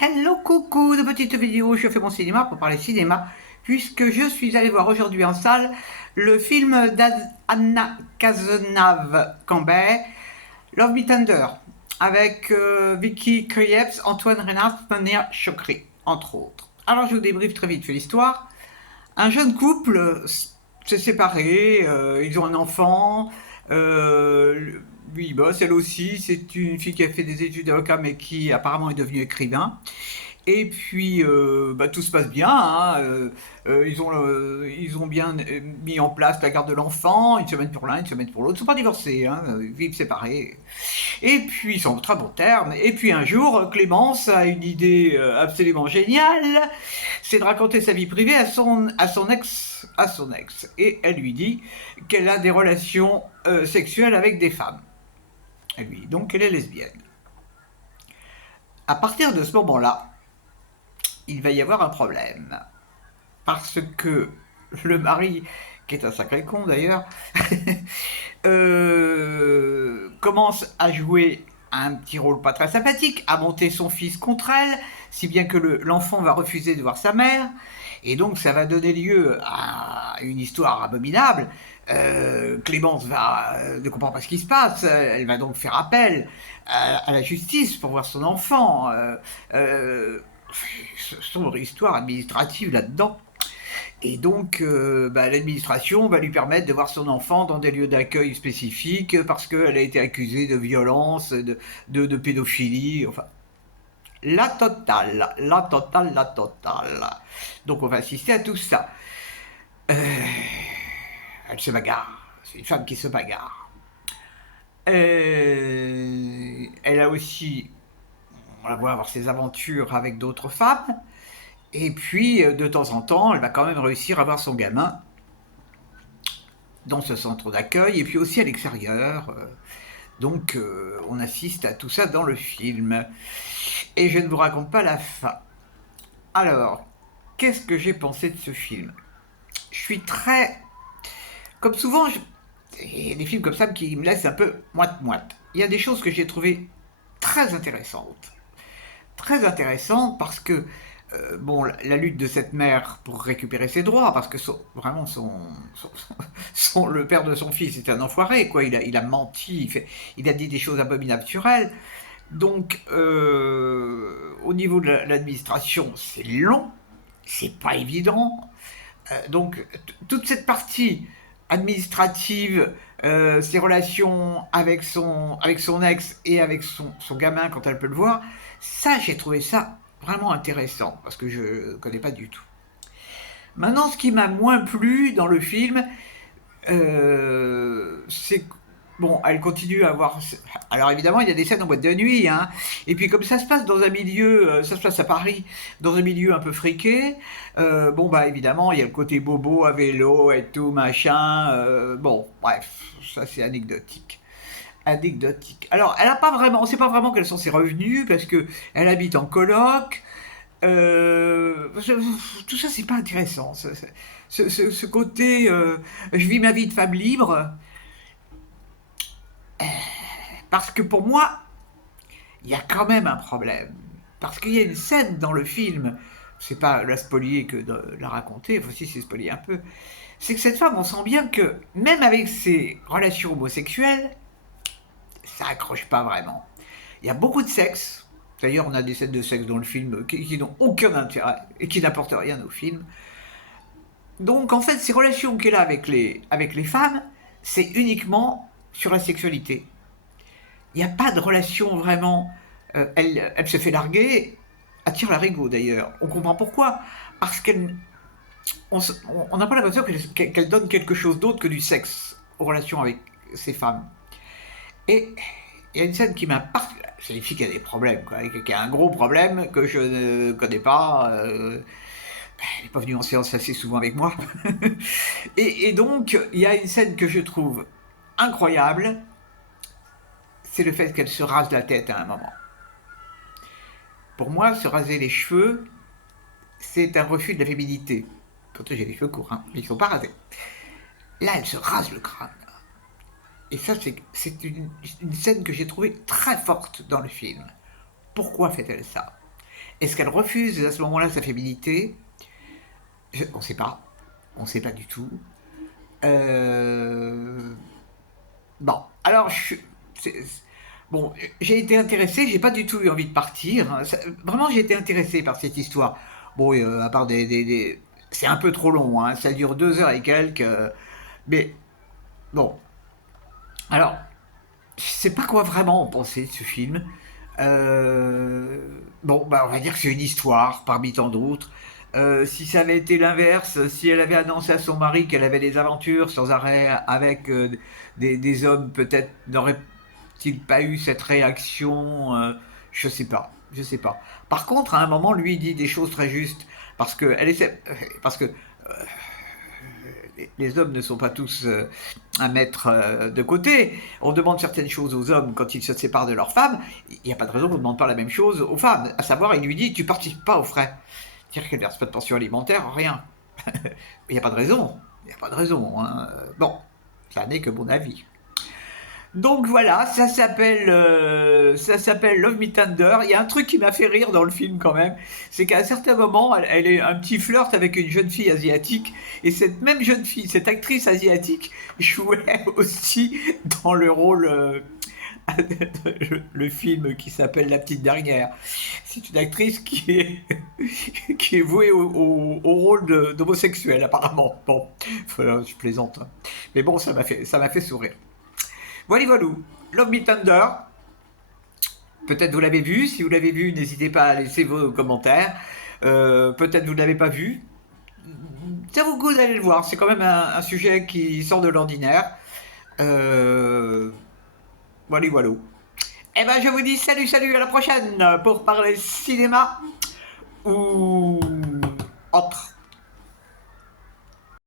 Hello, coucou, de petite vidéo, je fais mon cinéma pour parler cinéma, puisque je suis allé voir aujourd'hui en salle le film d'Anna Cazenave-Cambert, Love Me Tender, avec Vicky Krieps, Antoine Renard, Monia Chokri, entre autres. Alors je vous débriefe très vite fait l'histoire. Un jeune couple s'est séparé, ils ont un enfant, lui il bosse, elle aussi, c'est une fille qui a fait des études d'avocat mais qui apparemment est devenue écrivain. Et puis, tout se passe bien, hein, ils ont bien mis en place la garde de l'enfant, une semaine pour l'un, une semaine pour l'autre. Ils ne sont pas divorcés, hein, ils vivent séparés. Et puis, ils sont en très bons termes. Et puis, un jour, Clémence a une idée absolument géniale, c'est de raconter sa vie privée à son ex. Et elle lui dit qu'elle a des relations sexuelles avec des femmes. Elle lui dit donc qu'elle est lesbienne. À partir de ce moment-là, il va y avoir un problème. Parce que le mari, qui est un sacré con d'ailleurs, commence à jouer un petit rôle pas très sympathique, à monter son fils contre elle, si bien que l'enfant va refuser de voir sa mère, et donc ça va donner lieu à une histoire abominable. Clémence ne comprend pas ce qui se passe, elle va donc faire appel à la justice pour voir son enfant. Sombre histoire administrative là-dedans. Et donc, l'administration va lui permettre de voir son enfant dans des lieux d'accueil spécifiques parce qu'elle a été accusée de violence, de pédophilie, enfin, la totale, la totale, la totale. Donc on va assister à tout ça. Euh, Elle se bagarre, c'est une femme qui se bagarre. Elle a aussi, on la voit avoir ses aventures avec d'autres femmes. Et puis, de temps en temps, elle va quand même réussir à voir son gamin dans ce centre d'accueil et puis aussi à l'extérieur. Donc, on assiste à tout ça dans le film. Et je ne vous raconte pas la fin. Alors, qu'est-ce que j'ai pensé de ce film? Je suis très... Comme souvent, il y a des films comme ça qui me laissent un peu moite-moite. Il y a des choses que j'ai trouvées très intéressantes. Très intéressantes parce que la lutte de cette mère pour récupérer ses droits, parce que vraiment le père de son fils est un enfoiré, quoi. Il a menti, il a dit des choses abominables sur elle. Donc, au niveau de l'administration, c'est long, c'est pas évident. Donc, toute cette partie administrative, ses relations avec son ex et avec son gamin quand elle peut le voir, ça, j'ai trouvé ça vraiment intéressant, parce que je ne connais pas du tout. Maintenant, ce qui m'a moins plu dans le film, c'est que, bon, elle continue à avoir... Alors évidemment, il y a des scènes en boîte de nuit, hein. Et puis comme ça se passe dans un milieu, ça se passe à Paris, dans un milieu un peu friqué, évidemment, il y a le côté bobo à vélo et tout, machin. Bref, ça c'est anecdotique. Anecdotique. Alors, elle a pas vraiment, on sait pas vraiment quels sont ses revenus, parce que elle habite en coloc. Tout ça, c'est pas intéressant. Ce côté, je vis ma vie de femme libre, parce que pour moi, il y a quand même un problème. Parce qu'il y a une scène dans le film, c'est pas la spolier que de la raconter, enfin si c'est spolier un peu, c'est que cette femme, on sent bien que même avec ses relations homosexuelles, ça accroche pas vraiment. Il y a beaucoup de sexe. D'ailleurs, on a des scènes de sexe dans le film qui n'ont aucun intérêt et qui n'apportent rien au film. Donc, en fait, ces relations qu'elle a avec les femmes, c'est uniquement sur la sexualité. Il n'y a pas de relation vraiment. Elle se fait larguer, à tir larigot d'ailleurs. On comprend pourquoi. Parce qu'elle. On n'a pas l'impression qu'elle donne quelque chose d'autre que du sexe aux relations avec ces femmes. Et il y a une scène qui m'a particulièrement. C'est une fille qui a des problèmes, quoi, qui a un gros problème que je ne connais pas. Elle n'est pas venue en séance assez souvent avec moi. Et donc, il y a une scène que je trouve incroyable, c'est le fait qu'elle se rase la tête à un moment. Pour moi, se raser les cheveux, c'est un refus de la féminité. Pourtant, j'ai les cheveux courts, hein, mais ils ne sont pas rasés. Là, elle se rase le crâne. Et ça, c'est une scène que j'ai trouvée très forte dans le film. Pourquoi fait-elle ça? Est-ce qu'elle refuse à ce moment-là sa féminité? On ne sait pas. On ne sait pas du tout. Bon, alors, bon, j'ai été intéressé, j'ai pas du tout eu envie de partir. Hein. Vraiment, j'ai été intéressé par cette histoire. Bon, à part c'est un peu trop long, hein, ça dure 2 heures et quelques. Mais bon, alors, je sais pas quoi vraiment en penser de ce film. Bon, bah, on va dire que c'est une histoire parmi tant d'autres. Si ça avait été l'inverse, si elle avait annoncé à son mari qu'elle avait des aventures sans arrêt avec des hommes, peut-être n'aurait-il pas eu cette réaction. Je sais pas, je sais pas. Par contre, à un moment, lui il dit des choses très justes parce que parce que les hommes ne sont pas tous à mettre de côté. On demande certaines choses aux hommes quand ils se séparent de leur femme. Il n'y a pas de raison qu'on ne demande pas la même chose aux femmes. À savoir, il lui dit, tu participes pas aux frais. C'est-à-dire qu'elle ne verse pas de pension alimentaire, rien. Il n'y a pas de raison. Il n'y a pas de raison. Hein. Bon, ça n'est que mon avis. Donc voilà, ça s'appelle Love Me Tender. Il y a un truc qui m'a fait rire dans le film quand même, c'est qu'à un certain moment, elle est un petit flirt avec une jeune fille asiatique, et cette même jeune fille, cette actrice asiatique, jouait aussi dans le rôle, le film qui s'appelle La Petite Dernière. C'est une actrice qui est vouée au rôle d'homosexuel apparemment. Bon, voilà, je plaisante. Hein. Mais bon, ça m'a fait sourire. Voilà, voilà. Love Me Thunder. Peut-être vous l'avez vu. Si vous l'avez vu, n'hésitez pas à laisser vos commentaires. Peut-être vous ne l'avez pas vu. Ça vaut le coup d'aller le voir. C'est quand même un sujet qui sort de l'ordinaire. Voilà, voilà. Eh ben, je vous dis salut, salut, à la prochaine pour parler cinéma ou autre.